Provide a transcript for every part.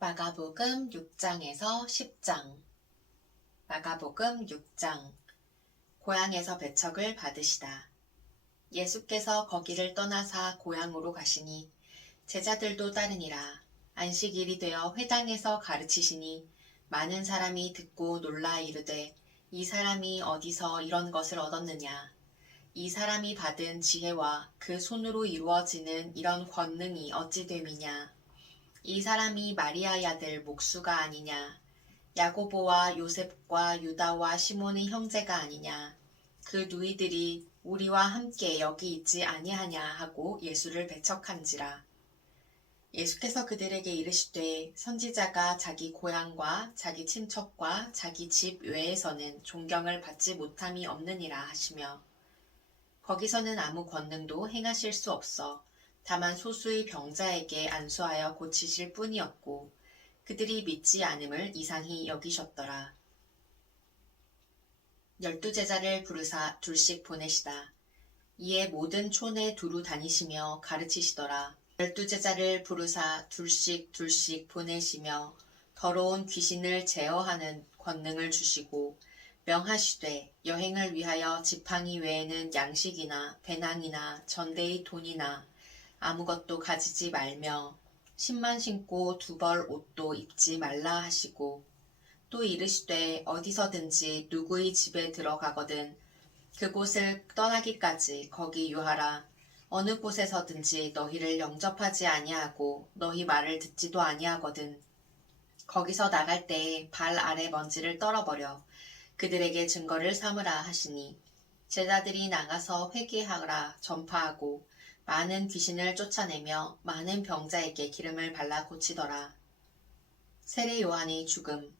마가복음 6장에서 10장. 마가복음 6장. 고향에서 배척을 받으시다. 예수께서 거기를 떠나사 고향으로 가시니 제자들도 따르니라. 안식일이 되어 회당에서 가르치시니 많은 사람이 듣고 놀라 이르되 이 사람이 어디서 이런 것을 얻었느냐. 이 사람이 받은 지혜와 그 손으로 이루어지는 이런 권능이 어찌 됨이냐. 이 사람이 마리아의 아들 목수가 아니냐. 야고보와 요셉과 유다와 시몬의 형제가 아니냐. 그 누이들이 우리와 함께 여기 있지 아니하냐 하고 예수를 배척한지라. 예수께서 그들에게 이르시되 선지자가 자기 고향과 자기 친척과 자기 집 외에서는 존경을 받지 못함이 없느니라 하시며 거기서는 아무 권능도 행하실 수 없어 다만 소수의 병자에게 안수하여 고치실 뿐이었고 그들이 믿지 않음을 이상히 여기셨더라. 12 제자를 부르사 둘씩 보내시다. 이에 모든 촌에 두루 다니시며 가르치시더라. 12 제자를 부르사 둘씩 보내시며 더러운 귀신을 제어하는 권능을 주시고 명하시되 여행을 위하여 지팡이 외에는 양식이나 배낭이나 전대의 돈이나 아무것도 가지지 말며 신만 신고 2벌 옷도 입지 말라 하시고 또 이르시되 어디서든지 누구의 집에 들어가거든 그곳을 떠나기까지 거기 유하라. 어느 곳에서든지 너희를 영접하지 아니하고 너희 말을 듣지도 아니하거든. 거기서 나갈 때에 발 아래 먼지를 떨어버려 그들에게 증거를 삼으라 하시니 제자들이 나가서 회개하라 전파하고 많은 귀신을 쫓아내며 많은 병자에게 기름을 발라 고치더라. 세례 요한의 죽음.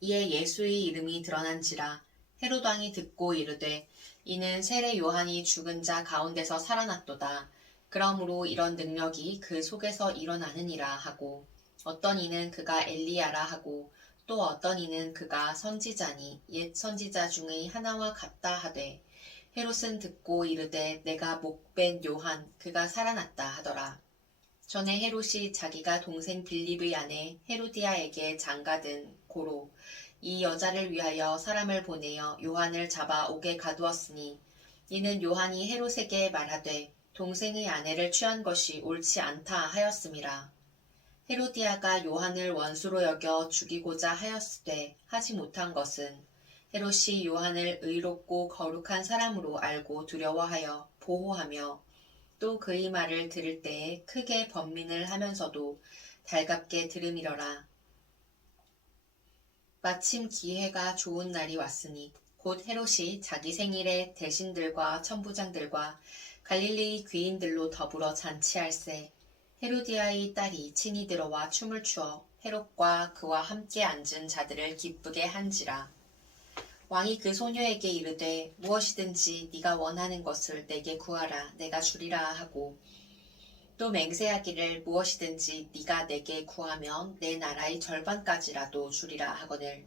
이에 예수의 이름이 드러난지라 헤롯 왕이 듣고 이르되 이는 세례 요한이 죽은 자 가운데서 살아났도다. 그러므로 이런 능력이 그 속에서 일어나느니라 하고 어떤 이는 그가 엘리야라 하고 또 어떤 이는 그가 선지자니 옛 선지자 중의 하나와 같다 하되 헤롯은 듣고 이르되 내가 목벤 요한 그가 살아났다 하더라. 전에 헤롯이 자기가 동생 빌립의 아내 헤로디아에게 장가든 고로 이 여자를 위하여 사람을 보내어 요한을 잡아 옥에 가두었으니 이는 요한이 헤롯에게 말하되 동생의 아내를 취한 것이 옳지 않다 하였음이라. 헤로디아가 요한을 원수로 여겨 죽이고자 하였으되 하지 못한 것은 헤롯이 요한을 의롭고 거룩한 사람으로 알고 두려워하여 보호하며 또 그의 말을 들을 때에 크게 번민을 하면서도 달갑게 들음이러라. 마침 기회가 좋은 날이 왔으니 곧 헤롯이 자기 생일에 대신들과 천부장들과 갈릴리 귀인들로 더불어 잔치할세 헤로디아의 딸이 친히 들어와 춤을 추어 헤롯과 그와 함께 앉은 자들을 기쁘게 한지라. 왕이 그 소녀에게 이르되 무엇이든지 네가 원하는 것을 내게 구하라 내가 주리라 하고 또 맹세하기를 무엇이든지 네가 내게 구하면 내 나라의 절반까지라도 주리라 하거늘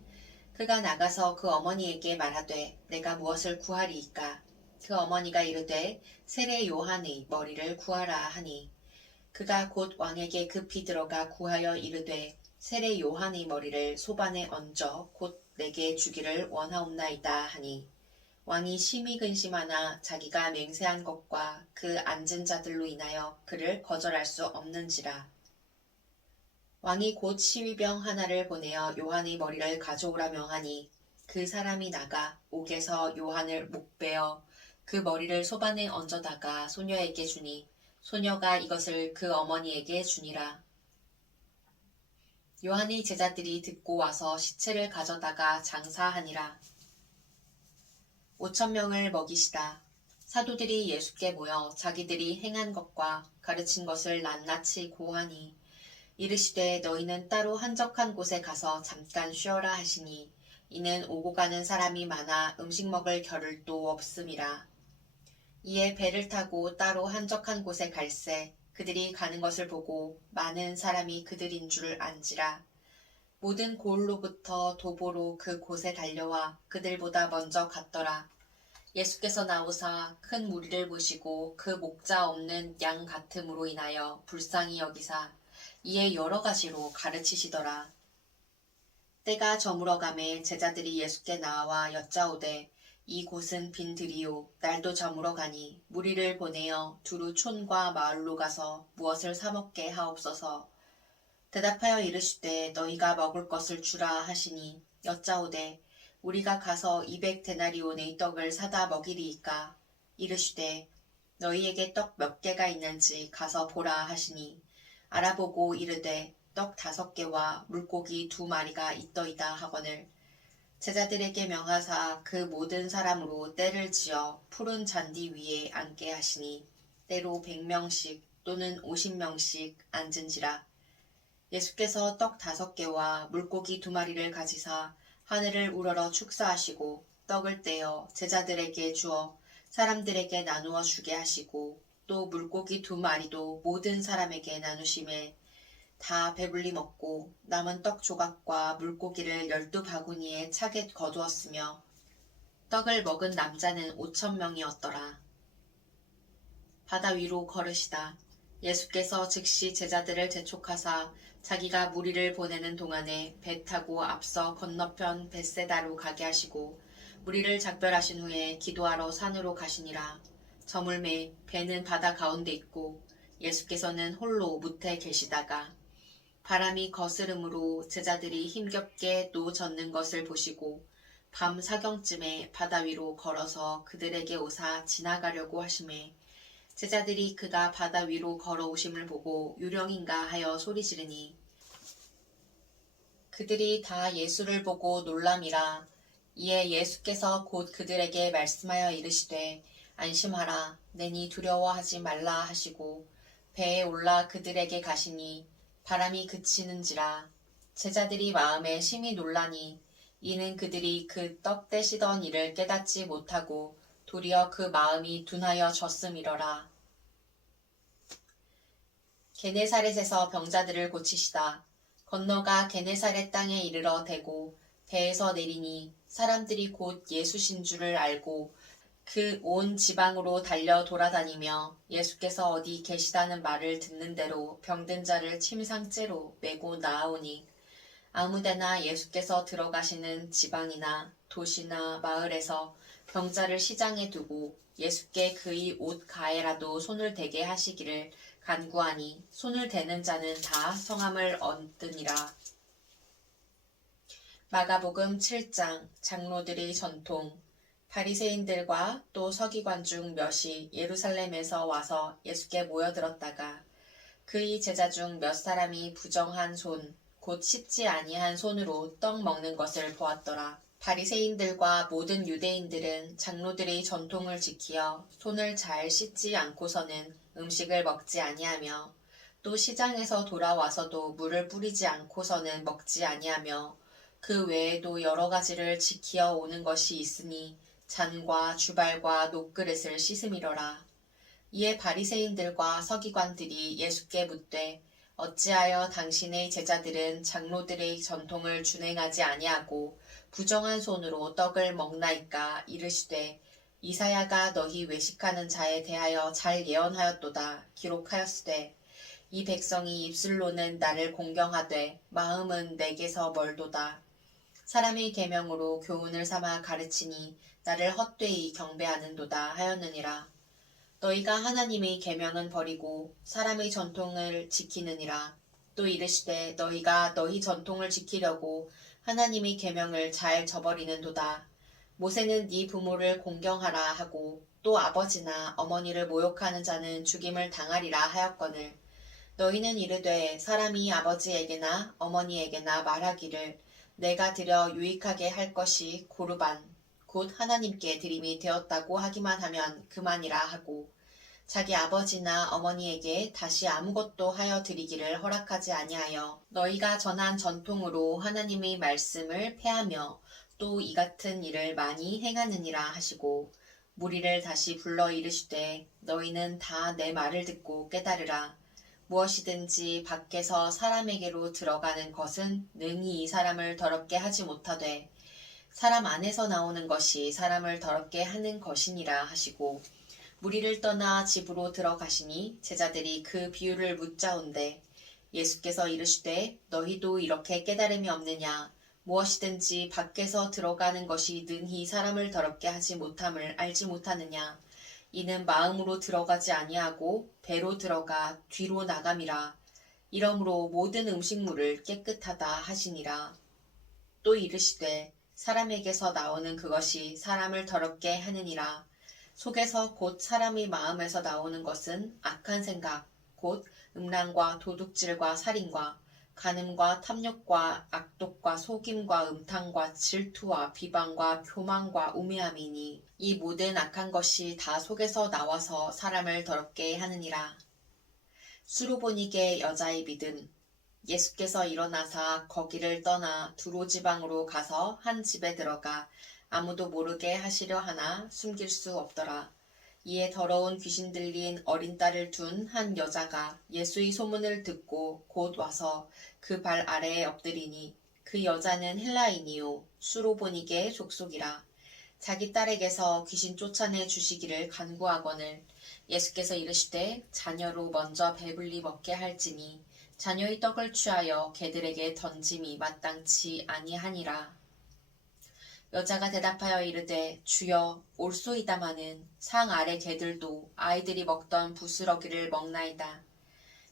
그가 나가서 그 어머니에게 말하되 내가 무엇을 구하리이까 그 어머니가 이르되 세례 요한의 머리를 구하라 하니 그가 곧 왕에게 급히 들어가 구하여 이르되 세례 요한의 머리를 소반에 얹어 곧 내게 주기를 원하옵나이다 하니 왕이 심히 근심하나 자기가 맹세한 것과 그 앉은 자들로 인하여 그를 거절할 수 없는지라. 왕이 곧 시위병 하나를 보내어 요한의 머리를 가져오라 명하니 그 사람이 나가 옥에서 요한을 목베어 그 머리를 소반에 얹어다가 소녀에게 주니 소녀가 이것을 그 어머니에게 주니라. 요한의 제자들이 듣고 와서 시체를 가져다가 장사하니라. 5,000명을 먹이시다. 사도들이 예수께 모여 자기들이 행한 것과 가르친 것을 낱낱이 고하니 이르시되 너희는 따로 한적한 곳에 가서 잠깐 쉬어라 하시니 이는 오고 가는 사람이 많아 음식 먹을 겨를도 없음이라. 이에 배를 타고 따로 한적한 곳에 갈새 그들이 가는 것을 보고 많은 사람이 그들인 줄 안지라. 모든 고을로부터 도보로 그 곳에 달려와 그들보다 먼저 갔더라. 예수께서 나오사 큰 무리를 보시고 그 목자 없는 양 같음으로 인하여 불쌍히 여기사 이에 여러 가지로 가르치시더라. 때가 저물어가매 제자들이 예수께 나와 여짜오되 이곳은 빈 들이요 날도 저물어 가니 무리를 보내어 두루 촌과 마을로 가서 무엇을 사 먹게 하옵소서. 대답하여 이르시되 너희가 먹을 것을 주라 하시니 여짜오되 우리가 가서 200데나리온의 떡을 사다 먹이리이까. 이르시되 너희에게 떡 몇 개가 있는지 가서 보라 하시니 알아보고 이르되 떡 5개와 물고기 2마리가 있더이다 하거늘 제자들에게 명하사 그 모든 사람으로 떼를 지어 푸른 잔디 위에 앉게 하시니 때로 100명씩 또는 50명씩 앉은지라. 예수께서 떡 5개와 물고기 2마리를 가지사 하늘을 우러러 축사하시고 떡을 떼어 제자들에게 주어 사람들에게 나누어 주게 하시고 또 물고기 2마리도 모든 사람에게 나누심에 다 배불리 먹고 남은 떡 조각과 물고기를 12바구니에 차게 거두었으며 떡을 먹은 남자는 5,000명이었더라. 바다 위로 걸으시다. 예수께서 즉시 제자들을 재촉하사 자기가 무리를 보내는 동안에 배 타고 앞서 건너편 벳세다로 가게 하시고 무리를 작별하신 후에 기도하러 산으로 가시니라. 저물매 배는 바다 가운데 있고 예수께서는 홀로 무태 계시다가 바람이 거스름으로 제자들이 힘겹게 노 젓는 것을 보시고 밤 사경쯤에 바다 위로 걸어서 그들에게 오사 지나가려고 하심에 제자들이 그가 바다 위로 걸어오심을 보고 유령인가 하여 소리 지르니 그들이 다 예수를 보고 놀람이라. 이에 예수께서 곧 그들에게 말씀하여 이르시되 안심하라 내니 두려워하지 말라 하시고 배에 올라 그들에게 가시니 바람이 그치는지라. 제자들이 마음에 심히 놀라니 이는 그들이 그 떡 떼시던 일을 깨닫지 못하고 도리어 그 마음이 둔하여 졌음이러라. 게네사렛에서 병자들을 고치시다. 건너가 게네사렛 땅에 이르러 대고 배에서 내리니 사람들이 곧 예수신 줄을 알고 그 온 지방으로 달려 돌아다니며 예수께서 어디 계시다는 말을 듣는 대로 병든 자를 침상째로 메고 나아오니 아무데나 예수께서 들어가시는 지방이나 도시나 마을에서 병자를 시장에 두고 예수께 그의 옷 가에라도 손을 대게 하시기를 간구하니 손을 대는 자는 다 성함을 얻으니라. 마가복음 7장. 장로들의 전통. 바리새인들과 또 서기관 중 몇이 예루살렘에서 와서 예수께 모여들었다가 그의 제자 중 몇 사람이 부정한 손, 곧 씻지 아니한 손으로 떡 먹는 것을 보았더라. 바리새인들과 모든 유대인들은 장로들의 전통을 지키어 손을 잘 씻지 않고서는 음식을 먹지 아니하며 또 시장에서 돌아와서도 물을 뿌리지 않고서는 먹지 아니하며 그 외에도 여러 가지를 지키어 오는 것이 있으니 잔과 주발과 녹그릇을 씻음이러라. 이에 바리새인들과 서기관들이 예수께 묻되 어찌하여 당신의 제자들은 장로들의 전통을 준행하지 아니하고 부정한 손으로 떡을 먹나이까. 이르시되 이사야가 너희 외식하는 자에 대하여 잘 예언하였도다. 기록하였으되 이 백성이 입술로는 나를 공경하되 마음은 내게서 멀도다. 사람의 계명으로 교훈을 삼아 가르치니 나를 헛되이 경배하는도다 하였느니라. 너희가 하나님의 계명은 버리고 사람의 전통을 지키느니라. 또 이르시되 너희가 너희 전통을 지키려고 하나님의 계명을 잘 저버리는도다. 모세는 네 부모를 공경하라 하고 또 아버지나 어머니를 모욕하는 자는 죽임을 당하리라 하였거늘 너희는 이르되 사람이 아버지에게나 어머니에게나 말하기를 내가 드려 유익하게 할 것이 고르반 곧 하나님께 드림이 되었다고 하기만 하면 그만이라 하고 자기 아버지나 어머니에게 다시 아무것도 하여 드리기를 허락하지 아니하여 너희가 전한 전통으로 하나님의 말씀을 폐하며 또 이 같은 일을 많이 행하느니라 하시고 무리를 다시 불러 이르시되 너희는 다 내 말을 듣고 깨달으라. 무엇이든지 밖에서 사람에게로 들어가는 것은 능히 이 사람을 더럽게 하지 못하되 사람 안에서 나오는 것이 사람을 더럽게 하는 것이니라 하시고 무리를 떠나 집으로 들어가시니 제자들이 그 비유를 묻자온대 예수께서 이르시되 너희도 이렇게 깨달음이 없느냐. 무엇이든지 밖에서 들어가는 것이 능히 사람을 더럽게 하지 못함을 알지 못하느냐. 이는 마음으로 들어가지 아니하고 배로 들어가 뒤로 나감이라. 이러므로 모든 음식물을 깨끗하다 하시니라. 또 이르시되 사람에게서 나오는 그것이 사람을 더럽게 하느니라. 속에서 곧 사람의 마음에서 나오는 것은 악한 생각, 곧 음란과 도둑질과 살인과 간음과 탐욕과 악독과 속임과 음탕과 질투와 비방과 교만과 우매함이니 이 모든 악한 것이 다 속에서 나와서 사람을 더럽게 하느니라. 수로보니게 여자의 믿음. 예수께서 일어나사 거기를 떠나 두로 지방으로 가서 한 집에 들어가 아무도 모르게 하시려 하나 숨길 수 없더라. 이에 더러운 귀신 들린 어린 딸을 둔 한 여자가 예수의 소문을 듣고 곧 와서 그 발 아래에 엎드리니 그 여자는 헬라인이요 수로보니게 족속이라. 자기 딸에게서 귀신 쫓아내 주시기를 간구하거늘 예수께서 이르시되 자녀로 먼저 배불리 먹게 할지니 자녀의 떡을 취하여 개들에게 던짐이 마땅치 아니하니라. 여자가 대답하여 이르되 주여 올소이다마는 상 아래 개들도 아이들이 먹던 부스러기를 먹나이다.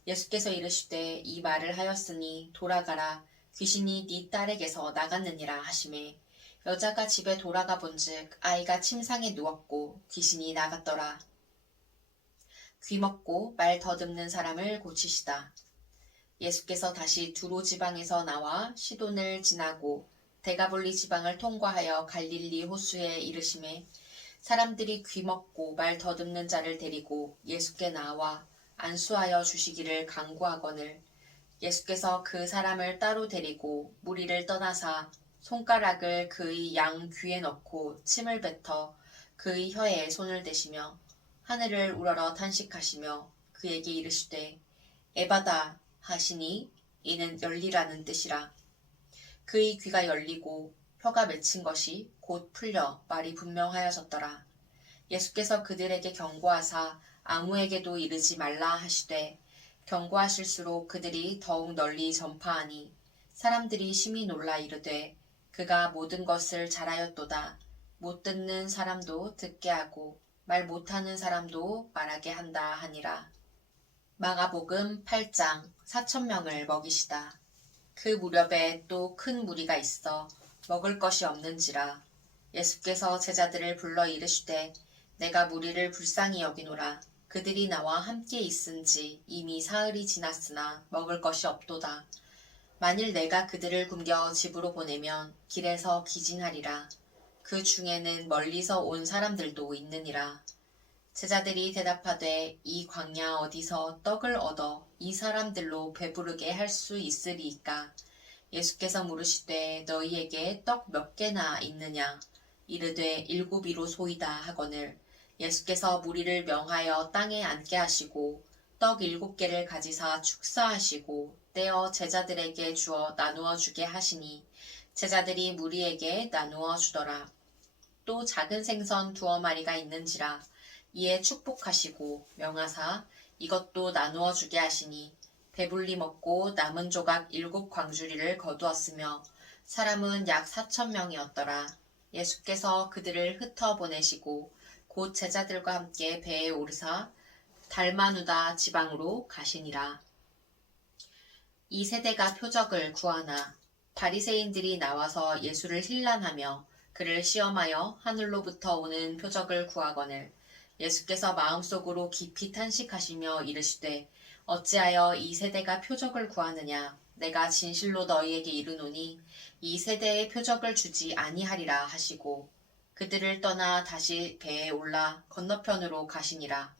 예수께서 이르시되 이 말을 하였으니 돌아가라 귀신이 네 딸에게서 나갔느니라 하시매 여자가 집에 돌아가 본즉 아이가 침상에 누웠고 귀신이 나갔더라. 귀 먹고 말 더듬는 사람을 고치시다. 예수께서 다시 두로 지방에서 나와 시돈을 지나고 데가볼리 지방을 통과하여 갈릴리 호수에 이르시매 사람들이 귀 먹고 말 더듬는 자를 데리고 예수께 나와 안수하여 주시기를 간구하거늘 예수께서 그 사람을 따로 데리고 무리를 떠나사 손가락을 그의 양 귀에 넣고 침을 뱉어 그의 혀에 손을 대시며 하늘을 우러러 탄식하시며 그에게 이르시되 에바다 하시니 이는 열리라는 뜻이라. 그의 귀가 열리고 혀가 맺힌 것이 곧 풀려 말이 분명하여졌더라. 예수께서 그들에게 경고하사 아무에게도 이르지 말라 하시되 경고하실수록 그들이 더욱 널리 전파하니 사람들이 심히 놀라 이르되 그가 모든 것을 잘하였도다. 못 듣는 사람도 듣게 하고 말 못하는 사람도 말하게 한다 하니라. 마가복음 8장 4,000명을 먹이시다. 그 무렵에 또 큰 무리가 있어 먹을 것이 없는지라. 예수께서 제자들을 불러 이르시되 내가 무리를 불쌍히 여기노라. 그들이 나와 함께 있은지 이미 사흘이 지났으나 먹을 것이 없도다. 만일 내가 그들을 굶겨 집으로 보내면 길에서 기진하리라. 그 중에는 멀리서 온 사람들도 있느니라. 제자들이 대답하되 이 광야 어디서 떡을 얻어 이 사람들로 배부르게 할 수 있으리이까. 예수께서 물으시되 너희에게 떡 몇 개나 있느냐. 이르되 7이로소이다 하거늘 예수께서 무리를 명하여 땅에 앉게 하시고 떡 7개를 가지사 축사하시고 떼어 제자들에게 주어 나누어 주게 하시니 제자들이 무리에게 나누어 주더라. 또 작은 생선 2마리가 있는지라. 이에 축복하시고 명하사 이것도 나누어 주게 하시니 배불리 먹고 남은 조각 7광주리를 거두었으며 사람은 약 4,000명이었더라. 예수께서 그들을 흩어 보내시고 곧 제자들과 함께 배에 오르사 달마누다 지방으로 가시니라. 이 세대가 표적을 구하나. 바리새인들이 나와서 예수를 힐난하며 그를 시험하여 하늘로부터 오는 표적을 구하거늘 예수께서 마음속으로 깊이 탄식하시며 이르시되 어찌하여 이 세대가 표적을 구하느냐. 내가 진실로 너희에게 이르노니 이 세대에 표적을 주지 아니하리라 하시고 그들을 떠나 다시 배에 올라 건너편으로 가시니라.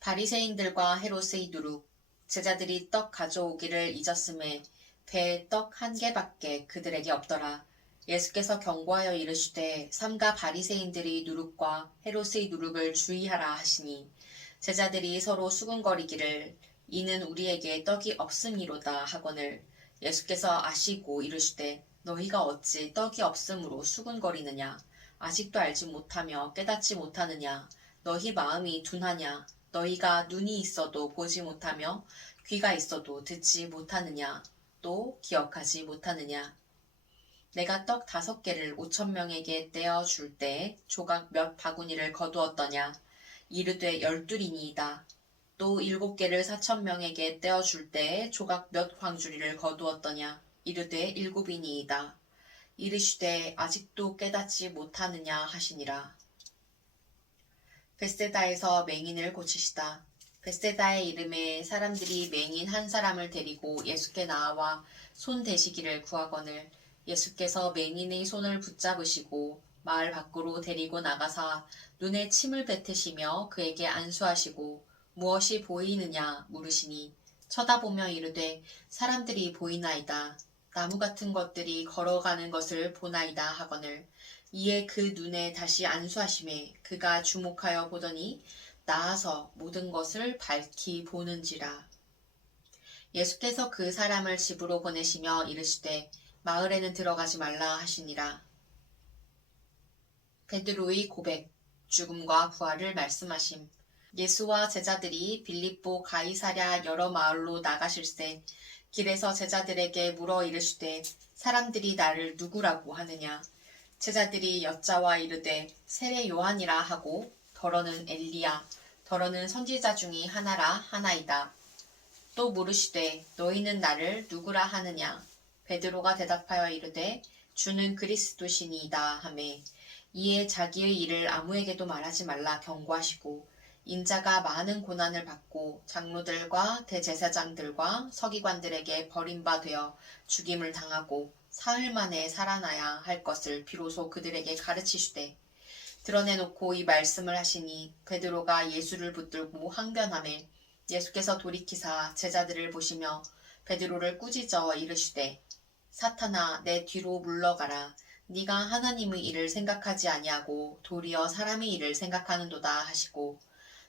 바리새인들과 헤롯의 누룩. 제자들이 떡 가져오기를 잊었음에 배에 떡 1개밖에 그들에게 없더라. 예수께서 경고하여 이르시되 삼가 바리새인들의 누룩과 헤롯의 누룩을 주의하라 하시니 제자들이 서로 수군거리기를 이는 우리에게 떡이 없음이로다 하거늘 예수께서 아시고 이르시되 너희가 어찌 떡이 없음으로 수군거리느냐. 아직도 알지 못하며 깨닫지 못하느냐. 너희 마음이 둔하냐. 너희가 눈이 있어도 보지 못하며 귀가 있어도 듣지 못하느냐? 또 기억하지 못하느냐? 내가 떡 5개를 5,000명에게 떼어 줄 때에 조각 몇 바구니를 거두었더냐? 이르되 12이니이다. 또 7개를 4,000명에게 떼어 줄 때에 조각 몇 광주리를 거두었더냐? 이르되 7이니이다. 이르시되 아직도 깨닫지 못하느냐 하시니라. 벳세다에서 맹인을 고치시다. 벳세다의 이름에 사람들이 맹인 한 사람을 데리고 예수께 나와 손 대시기를 구하거늘 예수께서 맹인의 손을 붙잡으시고 마을 밖으로 데리고 나가사 눈에 침을 뱉으시며 그에게 안수하시고 무엇이 보이느냐 물으시니 쳐다보며 이르되 사람들이 보이나이다. 나무 같은 것들이 걸어가는 것을 보나이다 하거늘 이에 그 눈에 다시 안수하심에 그가 주목하여 보더니 나아서 모든 것을 밝히 보는지라. 예수께서 그 사람을 집으로 보내시며 이르시되 마을에는 들어가지 말라 하시니라. 베드로의 고백, 죽음과 부활을 말씀하심. 예수와 제자들이 빌립보 가이사랴 여러 마을로 나가실새 길에서 제자들에게 물어 이르시되 사람들이 나를 누구라고 하느냐? 제자들이 여짜와 이르되 세례 요한이라 하고 더러는 엘리야 더러는 선지자 중의 하나라 하나이다. 또 물으시되 너희는 나를 누구라 하느냐? 베드로가 대답하여 이르되 주는 그리스도시니이다 하매 이에 자기의 일을 아무에게도 말하지 말라 경고하시고 인자가 많은 고난을 받고 장로들과 대제사장들과 서기관들에게 버림바 되어 죽임을 당하고 사흘 만에 살아나야 할 것을 비로소 그들에게 가르치시되 드러내놓고 이 말씀을 하시니 베드로가 예수를 붙들고 항변하매 예수께서 돌이키사 제자들을 보시며 베드로를 꾸짖어 이르시되 사탄아 내 뒤로 물러가라. 네가 하나님의 일을 생각하지 아니하고 도리어 사람의 일을 생각하는도다 하시고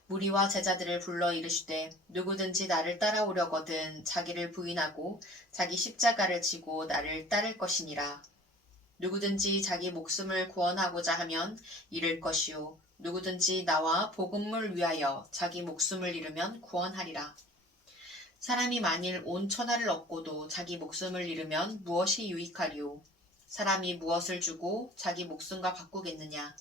무리와 제자들을 불러 이르시되 누구든지 나를 따라오려거든 자기를 부인하고 자기 십자가를 지고 나를 따를 것이니라. 누구든지 자기 목숨을 구원하고자 하면 잃을 것이요 누구든지 나와 복음을 위하여 자기 목숨을 잃으면 구원하리라. 사람이 만일 온 천하를 얻고도 자기 목숨을 잃으면 무엇이 유익하리요? 사람이 무엇을 주고 자기 목숨과 바꾸겠느냐?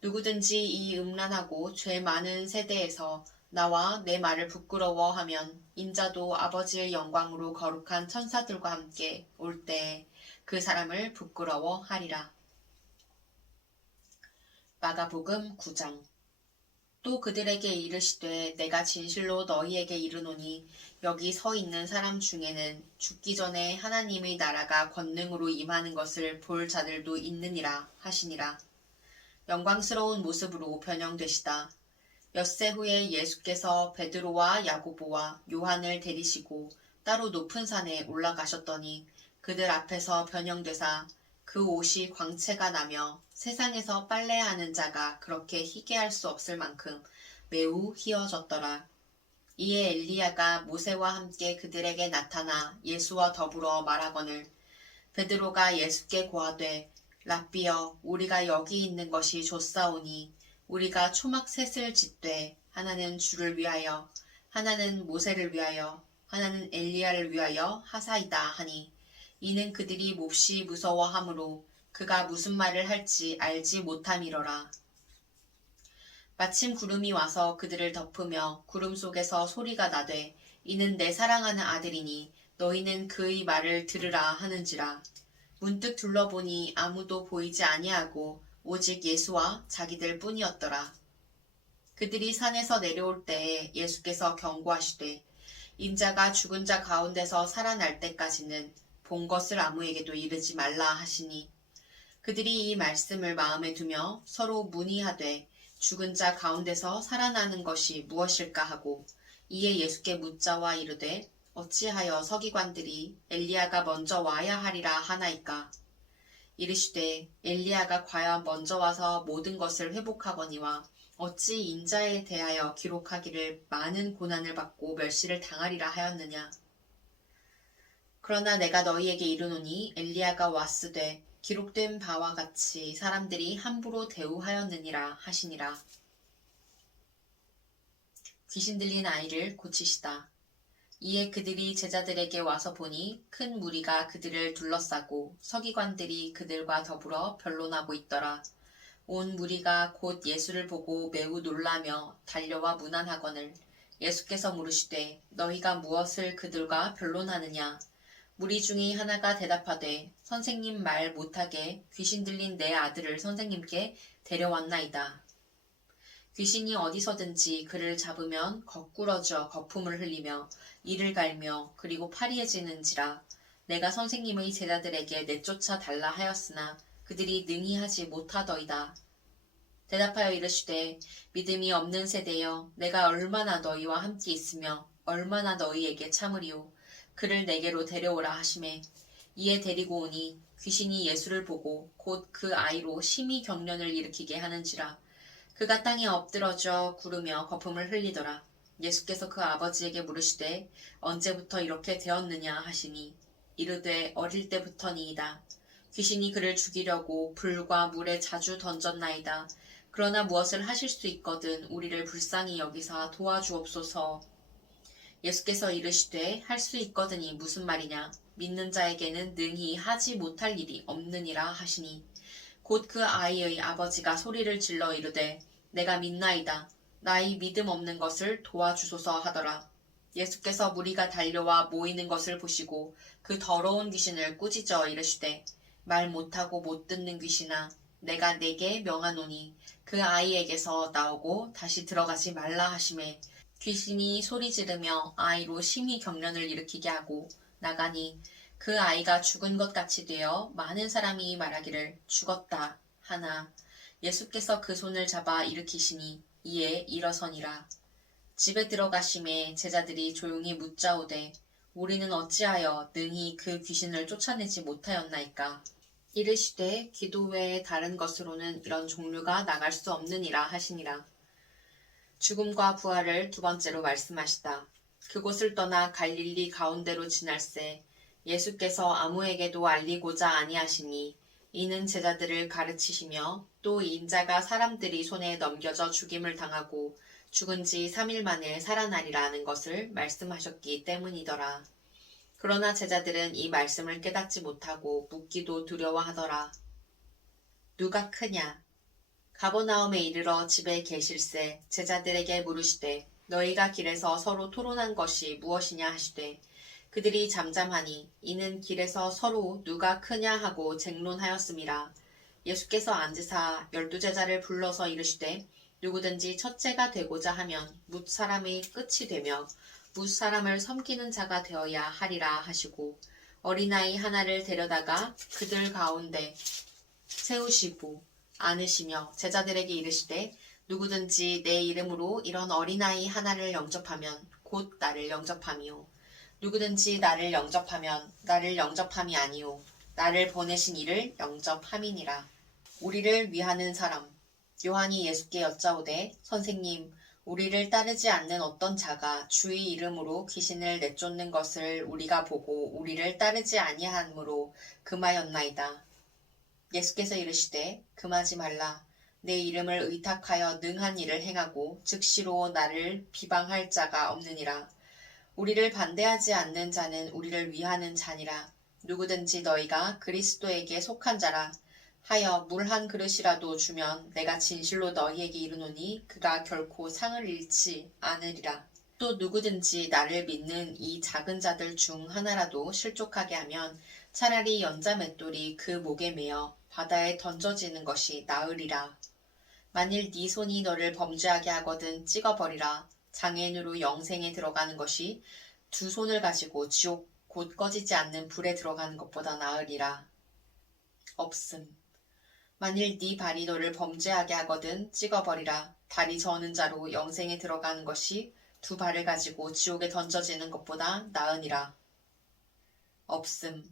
누구든지 이 음란하고 죄 많은 세대에서 나와 내 말을 부끄러워하면 인자도 아버지의 영광으로 거룩한 천사들과 함께 올 때에 그 사람을 부끄러워하리라. 마가복음 9장. 또 그들에게 이르시되 내가 진실로 너희에게 이르노니 여기 서 있는 사람 중에는 죽기 전에 하나님의 나라가 권능으로 임하는 것을 볼 자들도 있느니라 하시니라. 영광스러운 모습으로 변형되시다. 엿새 후에 예수께서 베드로와 야고보와 요한을 데리시고 따로 높은 산에 올라가셨더니 그들 앞에서 변형되사 그 옷이 광채가 나며 세상에서 빨래하는 자가 그렇게 희게 할 수 없을 만큼 매우 희어졌더라. 이에 엘리야가 모세와 함께 그들에게 나타나 예수와 더불어 말하거늘 베드로가 예수께 고하되 랍비여 우리가 여기 있는 것이 좋사오니 우리가 초막 셋을 짓되 하나는 주를 위하여 하나는 모세를 위하여 하나는 엘리야를 위하여 하사이다 하니 이는 그들이 몹시 무서워하므로 그가 무슨 말을 할지 알지 못함이러라. 마침 구름이 와서 그들을 덮으며 구름 속에서 소리가 나되 이는 내 사랑하는 아들이니 너희는 그의 말을 들으라 하는지라. 문득 둘러보니 아무도 보이지 아니하고 오직 예수와 자기들 뿐이었더라. 그들이 산에서 내려올 때에 예수께서 경고하시되 인자가 죽은 자 가운데서 살아날 때까지는 본 것을 아무에게도 이르지 말라 하시니 그들이 이 말씀을 마음에 두며 서로 문의하되 죽은 자 가운데서 살아나는 것이 무엇일까 하고 이에 예수께 묻자와 이르되 어찌하여 서기관들이 엘리야가 먼저 와야 하리라 하나이까? 이르시되 엘리야가 과연 먼저 와서 모든 것을 회복하거니와 어찌 인자에 대하여 기록하기를 많은 고난을 받고 멸시를 당하리라 하였느냐? 그러나 내가 너희에게 이르노니 엘리야가 왔으되 기록된 바와 같이 사람들이 함부로 대우하였느니라 하시니라. 귀신 들린 아이를 고치시다. 이에 그들이 제자들에게 와서 보니 큰 무리가 그들을 둘러싸고 서기관들이 그들과 더불어 변론하고 있더라. 온 무리가 곧 예수를 보고 매우 놀라며 달려와 문안하거늘 예수께서 물으시되 너희가 무엇을 그들과 변론하느냐. 무리 중의 하나가 대답하되 선생님 말 못하게 귀신 들린 내 아들을 선생님께 데려왔나이다. 귀신이 어디서든지 그를 잡으면 거꾸러져 거품을 흘리며 이를 갈며 그리고 파리해지는지라. 내가 선생님의 제자들에게 내쫓아 달라 하였으나 그들이 능히 하지 못하더이다. 대답하여 이르시되 믿음이 없는 세대여 내가 얼마나 너희와 함께 있으며 얼마나 너희에게 참으리오. 그를 내게로 데려오라 하시매 이에 데리고 오니 귀신이 예수를 보고 곧 그 아이로 심히 경련을 일으키게 하는지라. 그가 땅에 엎드러져 구르며 거품을 흘리더라. 예수께서 그 아버지에게 물으시되 언제부터 이렇게 되었느냐 하시니 이르되 어릴 때부터니이다. 귀신이 그를 죽이려고 불과 물에 자주 던졌나이다. 그러나 무엇을 하실 수 있거든 우리를 불쌍히 여기사 도와주옵소서. 예수께서 이르시되 할 수 있거든이 무슨 말이냐. 믿는 자에게는 능히 하지 못할 일이 없느니라 하시니 곧 그 아이의 아버지가 소리를 질러 이르되 내가 믿나이다. 나의 믿음 없는 것을 도와주소서 하더라. 예수께서 무리가 달려와 모이는 것을 보시고 그 더러운 귀신을 꾸짖어 이르시되 말 못하고 못 듣는 귀신아 내가 네게 명하노니 그 아이에게서 나오고 다시 들어가지 말라 하시매 귀신이 소리 지르며 아이로 심히 경련을 일으키게 하고 나가니 그 아이가 죽은 것 같이 되어 많은 사람이 말하기를 죽었다 하나 예수께서 그 손을 잡아 일으키시니 이에 일어서니라. 집에 들어가심에 제자들이 조용히 묻자오되 우리는 어찌하여 능히 그 귀신을 쫓아내지 못하였나이까. 이르시되 기도 외에 다른 것으로는 이런 종류가 나갈 수 없느니라 하시니라. 죽음과 부활을 두 번째로 말씀하시다. 그곳을 떠나 갈릴리 가운데로 지날새 예수께서 아무에게도 알리고자 아니하시니 이는 제자들을 가르치시며 또 인자가 사람들이 손에 넘겨져 죽임을 당하고 죽은 지 3일 만에 살아나리라는 것을 말씀하셨기 때문이더라. 그러나 제자들은 이 말씀을 깨닫지 못하고 묻기도 두려워하더라. 누가 크냐? 가버나움에 이르러 집에 계실새 제자들에게 물으시되 너희가 길에서 서로 토론한 것이 무엇이냐 하시되 그들이 잠잠하니 이는 길에서 서로 누가 크냐 하고 쟁론하였음이라. 예수께서 앉으사 12제자를 불러서 이르시되 누구든지 첫째가 되고자 하면 뭇 사람의 끝이 되며 뭇 사람을 섬기는 자가 되어야 하리라 하시고 어린아이 하나를 데려다가 그들 가운데 세우시고 안으시며 제자들에게 이르시되 누구든지 내 이름으로 이런 어린아이 하나를 영접하면 곧 나를 영접함이요 누구든지 나를 영접하면 나를 영접함이 아니요 나를 보내신 이를 영접함이니라. 우리를 위하는 사람. 요한이 예수께 여짜오되 선생님 우리를 따르지 않는 어떤 자가 주의 이름으로 귀신을 내쫓는 것을 우리가 보고 우리를 따르지 아니하므로 금하였나이다. 예수께서 이르시되 금하지 말라. 내 이름을 의탁하여 능한 일을 행하고 즉시로 나를 비방할 자가 없느니라. 우리를 반대하지 않는 자는 우리를 위하는 자니라. 누구든지 너희가 그리스도에게 속한 자라 하여 물 한 그릇이라도 주면 내가 진실로 너희에게 이르노니 그가 결코 상을 잃지 않으리라. 또 누구든지 나를 믿는 이 작은 자들 중 하나라도 실족하게 하면 차라리 연자 맷돌이 그 목에 매어 바다에 던져지는 것이 나으리라. 만일 네 손이 너를 범죄하게 하거든 찍어버리라. 장애인으로 영생에 들어가는 것이 두 손을 가지고 지옥 곧 꺼지지 않는 불에 들어가는 것보다 나으리라. 없음. 만일 네 발이 너를 범죄하게 하거든 찍어버리라. 다리 저는 자로 영생에 들어가는 것이 두 발을 가지고 지옥에 던져지는 것보다 나으니라. 없음.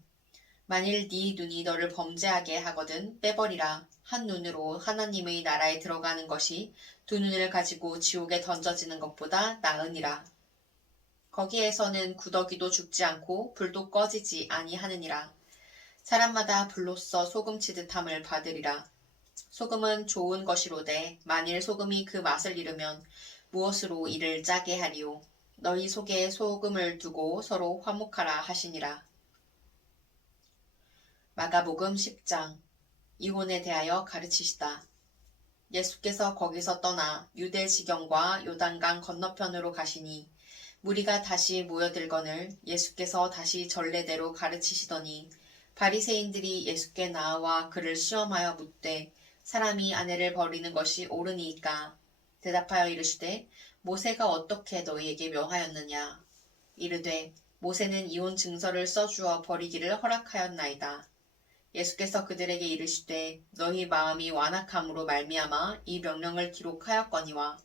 만일 네 눈이 너를 범죄하게 하거든 빼버리라. 한 눈으로 하나님의 나라에 들어가는 것이 두 눈을 가지고 지옥에 던져지는 것보다 나으니라. 거기에서는 구더기도 죽지 않고 불도 꺼지지 아니하느니라. 사람마다 불로써 소금치듯함을 받으리라. 소금은 좋은 것이로되 만일 소금이 그 맛을 잃으면 무엇으로 이를 짜게 하리요. 너희 속에 소금을 두고 서로 화목하라 하시니라. 마가복음 10장. 이혼에 대하여 가르치시다. 예수께서 거기서 떠나 유대 지경과 요단강 건너편으로 가시니 무리가 다시 모여들거늘 예수께서 다시 전례대로 가르치시더니 바리새인들이 예수께 나와 그를 시험하여 묻되 사람이 아내를 버리는 것이 옳으니이까 대답하여 이르시되 모세가 어떻게 너희에게 명하였느냐. 이르되 모세는 이혼 증서를 써주어 버리기를 허락하였나이다. 예수께서 그들에게 이르시되 너희 마음이 완악함으로 말미암아 이 명령을 기록하였거니와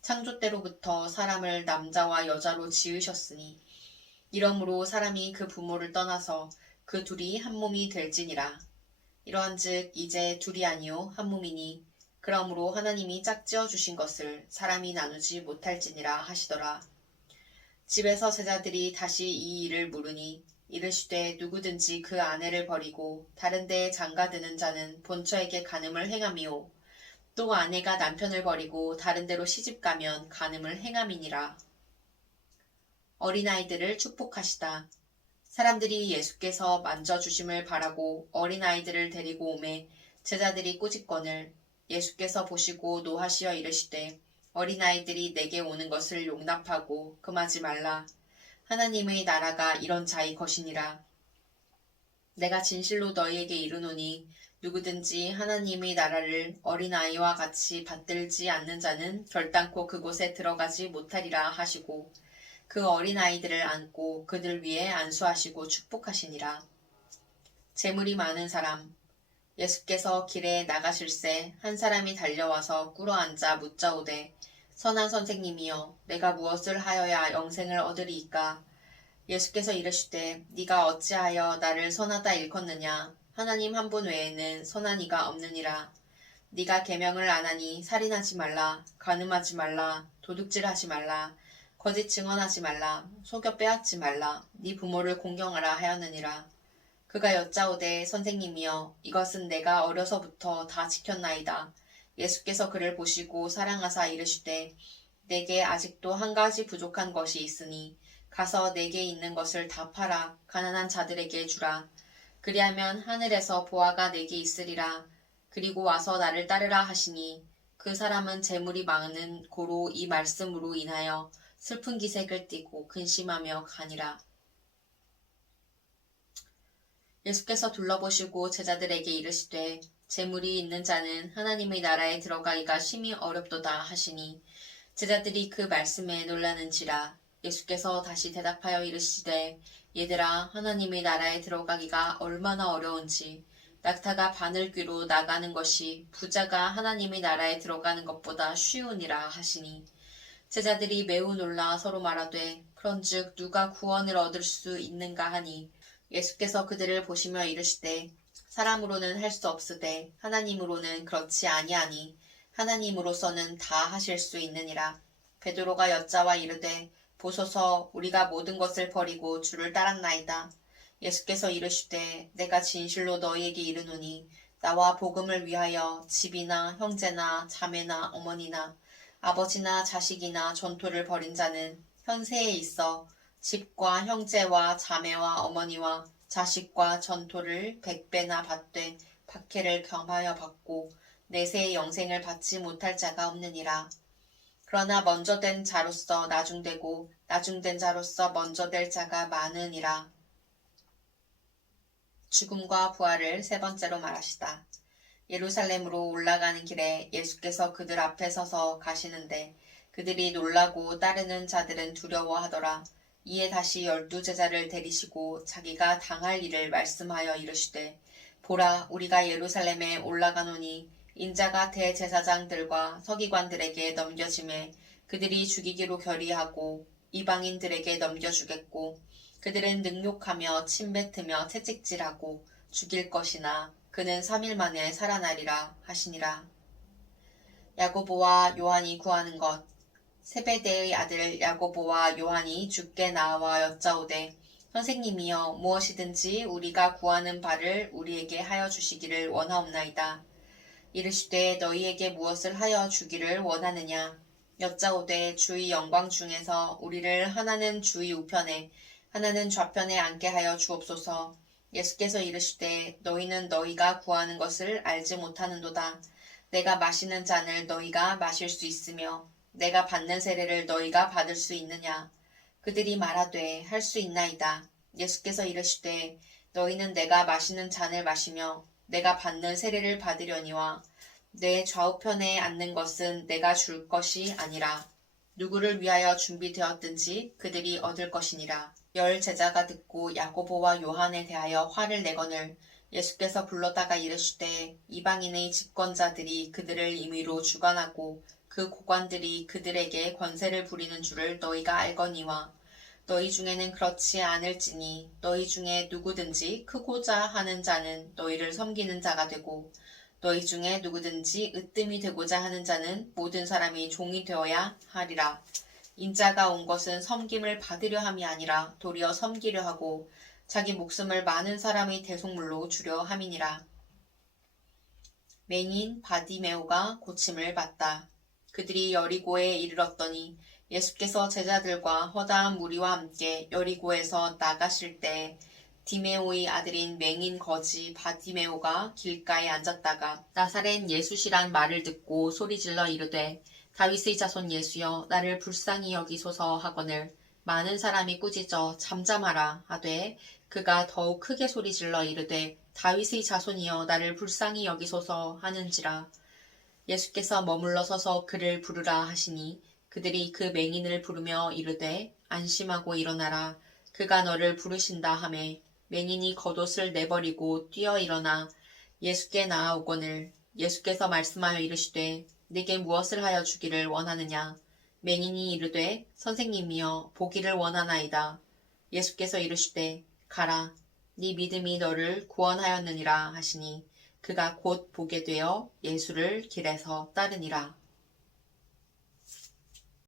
창조 때로부터 사람을 남자와 여자로 지으셨으니 이러므로 사람이 그 부모를 떠나서 그 둘이 한 몸이 될지니라. 이러한즉 이제 둘이 아니요 한 몸이니 그러므로 하나님이 짝지어 주신 것을 사람이 나누지 못할지니라 하시더라. 집에서 제자들이 다시 이 일을 물으니 이르시되 누구든지 그 아내를 버리고 다른 데에 장가드는 자는 본처에게 간음을 행함이요 또 아내가 남편을 버리고 다른 데로 시집가면 간음을 행함이니라. 어린아이들을 축복하시다. 사람들이 예수께서 만져주심을 바라고 어린아이들을 데리고 오매 제자들이 꾸짖거늘 예수께서 보시고 노하시어 이르시되 어린아이들이 내게 오는 것을 용납하고 금하지 말라. 하나님의 나라가 이런 자의 것이니라. 내가 진실로 너희에게 이르노니 누구든지 하나님의 나라를 어린아이와 같이 받들지 않는 자는 결단코 그곳에 들어가지 못하리라 하시고 그 어린아이들을 안고 그들 위에 안수하시고 축복하시니라. 재물이 많은 사람. 예수께서 길에 나가실새 한 사람이 달려와서 꿇어앉아 묻자오되 선한 선생님이여 내가 무엇을 하여야 영생을 얻으리이까. 예수께서 이르시되 네가 어찌하여 나를 선하다 일컫느냐. 하나님 한 분 외에는 선한 이가 없느니라. 네가 계명을 안 하니 살인하지 말라, 간음하지 말라, 도둑질하지 말라, 거짓 증언하지 말라, 속여 빼앗지 말라, 네 부모를 공경하라 하였느니라. 그가 여짜오되 선생님이여 이것은 내가 어려서부터 다 지켰나이다. 예수께서 그를 보시고 사랑하사 이르시되 내게 아직도 한 가지 부족한 것이 있으니 가서 내게 있는 것을 다 팔아 가난한 자들에게 주라. 그리하면 하늘에서 보화가 내게 있으리라. 그리고 와서 나를 따르라 하시니 그 사람은 재물이 많은 고로 이 말씀으로 인하여 슬픈 기색을 띠고 근심하며 가니라. 예수께서 둘러보시고 제자들에게 이르시되 재물이 있는 자는 하나님의 나라에 들어가기가 심히 어렵도다 하시니 제자들이 그 말씀에 놀라는지라. 예수께서 다시 대답하여 이르시되 얘들아 하나님의 나라에 들어가기가 얼마나 어려운지 낙타가 바늘귀로 나가는 것이 부자가 하나님의 나라에 들어가는 것보다 쉬우니라 하시니 제자들이 매우 놀라 서로 말하되 그런즉 누가 구원을 얻을 수 있는가 하니 예수께서 그들을 보시며 이르시되 사람으로는 할 수 없으되 하나님으로는 그렇지 아니하니 하나님으로서는 다 하실 수 있느니라. 베드로가 여짜와 이르되 보소서 우리가 모든 것을 버리고 주를 따랐나이다. 예수께서 이르시되 내가 진실로 너희에게 이르노니 나와 복음을 위하여 집이나 형제나 자매나 어머니나 아버지나 자식이나 전토를 벌인 자는 현세에 있어 집과 형제와 자매와 어머니와 자식과 전토를 100배나 받되 박해를 겸하여 받고 내세의 영생을 받지 못할 자가 없느니라. 그러나 먼저 된 자로서 나중되고 나중된 자로서 먼저 될 자가 많으니라. 죽음과 부활을 세 번째로 말하시다. 예루살렘으로 올라가는 길에 예수께서 그들 앞에 서서 가시는데 그들이 놀라고 따르는 자들은 두려워하더라. 이에 다시 12 제자를 데리시고 자기가 당할 일을 말씀하여 이르시되 보라 우리가 예루살렘에 올라가노니 인자가 대제사장들과 서기관들에게 넘겨짐에 그들이 죽이기로 결의하고 이방인들에게 넘겨주겠고 그들은 능욕하며 침뱉으며 채찍질하고 죽일 것이나 그는 3일 만에 살아나리라 하시니라. 야고보와 요한이 구하는 것. 세베대의 아들 야고보와 요한이 주께 나와 여짜오되 선생님이여 무엇이든지 우리가 구하는 바를 우리에게 하여 주시기를 원하옵나이다. 이르시되 너희에게 무엇을 하여 주기를 원하느냐. 여짜오되 주의 영광 중에서 우리를 하나는 주의 우편에 하나는 좌편에 앉게 하여 주옵소서. 예수께서 이르시되 너희는 너희가 구하는 것을 알지 못하는도다. 내가 마시는 잔을 너희가 마실 수 있으며 내가 받는 세례를 너희가 받을 수 있느냐. 그들이 말하되 할 수 있나이다. 예수께서 이르시되 너희는 내가 마시는 잔을 마시며 내가 받는 세례를 받으려니와 내 좌우편에 앉는 것은 내가 줄 것이 아니라 누구를 위하여 준비되었든지 그들이 얻을 것이니라. 열 제자가 듣고 야고보와 요한에 대하여 화를 내거늘 예수께서 불렀다가 이르시되 이방인의 집권자들이 그들을 임의로 주관하고 그 고관들이 그들에게 권세를 부리는 줄을 너희가 알거니와 너희 중에는 그렇지 않을지니 너희 중에 누구든지 크고자 하는 자는 너희를 섬기는 자가 되고 너희 중에 누구든지 으뜸이 되고자 하는 자는 모든 사람이 종이 되어야 하리라. 인자가 온 것은 섬김을 받으려 함이 아니라 도리어 섬기려 하고 자기 목숨을 많은 사람의 대속물로 주려 함이니라. 맹인 바디메오가 고침을 받다. 그들이 여리고에 이르렀더니 예수께서 제자들과 허다한 무리와 함께 여리고에서 나가실 때 디메오의 아들인 맹인 거지 바디메오가 길가에 앉았다가 나사렛 예수시란 말을 듣고 소리질러 이르되 다윗의 자손 예수여 나를 불쌍히 여기소서 하거늘 많은 사람이 꾸짖어 잠잠하라 하되 그가 더욱 크게 소리질러 이르되 다윗의 자손이여 나를 불쌍히 여기소서 하는지라. 예수께서 머물러 서서 그를 부르라 하시니 그들이 그 맹인을 부르며 이르되 안심하고 일어나라 그가 너를 부르신다 하매 맹인이 겉옷을 내버리고 뛰어 일어나 예수께 나아오거늘 예수께서 말씀하여 이르시되 네게 무엇을 하여 주기를 원하느냐. 맹인이 이르되 선생님이여 보기를 원하나이다. 예수께서 이르시되 가라 네 믿음이 너를 구원하였느니라 하시니 그가 곧 보게 되어 예수를 길에서 따르니라.